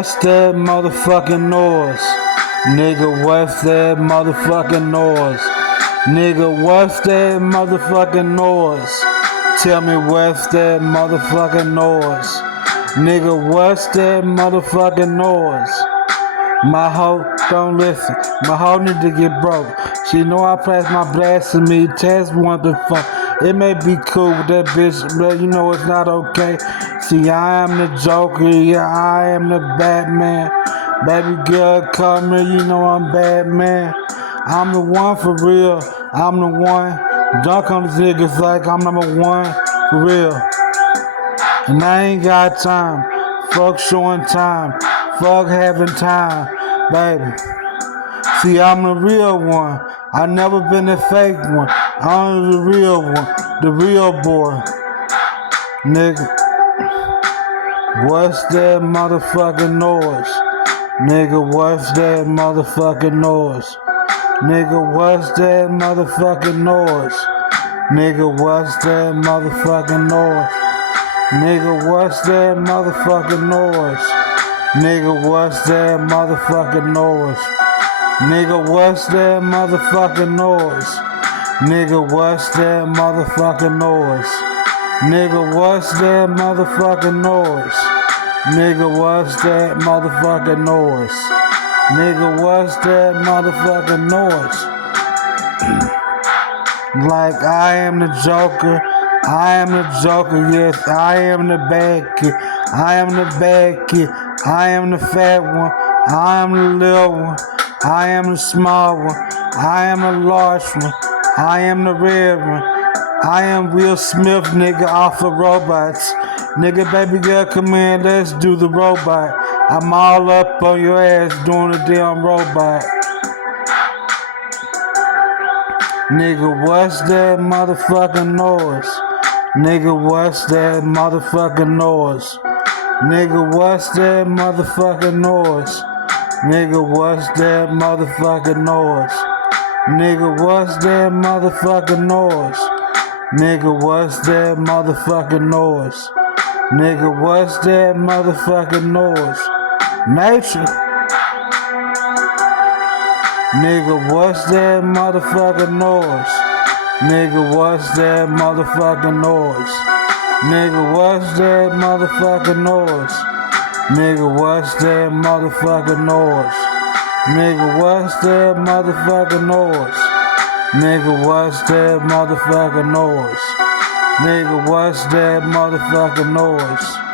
what's that motherfucking noise? Nigga, what's that motherfucking noise? Nigga, what's that motherfucking noise? Tell me what's that motherfucking noise? Nigga, what's that motherfucking noise? My hoe don't listen. My hoe need to get broke. She know I pass my blasphemy test one to fuck. It may be cool with that bitch, but you know it's not okay. See, I am the Joker, yeah, I am the Batman. Baby girl, call me, you know I'm Batman. I'm the one for real, I'm the one. Dunk on these niggas like I'm number one for real. And I ain't got time. Fuck showing time. Fuck having time, baby. See, I'm the real one. I never been a fake one. I'm the real one. The real boy. Nigga. What's that motherfucking noise? Nigga, what's that motherfucking noise? Nigga, what's that motherfucking noise? Nigga, what's that motherfucking noise? Nigga, what's that motherfucking noise? Nigga, what's that motherfucking noise? Nigga, what's that motherfucking noise? Nigga, what's that motherfucking noise? Nigga, what's that motherfucking noise? Nigga, what's that motherfucking noise? Nigga, what's that motherfucking noise? Like I am the Joker. I am the Joker, yes, I am the bad kid. I am the bad kid. I am the fat one. I am the little one. I am the small one. I am the large one. I am the red one. I am Will Smith, nigga, off of Robots. Nigga, baby girl, come in, let's do the robot. I'm all up on your ass doing the damn robot. Nigga, what's that motherfucking noise? Nigga, what's that motherfucking noise? Nigga, what's that motherfucking noise? Nigga, what's that motherfucking noise? Nigga, what's that motherfucking noise? Nigga, what's that motherfucking noise? Nigga, what's that motherfucking noise? Nature. Nigga, what's that motherfucking noise? Nigga, what's that motherfucking noise? Nigga, what's that motherfucking noise? Nigga, what's that motherfucking noise? Nigga, what's that motherfucking noise? Nigga, what's that motherfucking noise? Nigga, what's that motherfucking noise?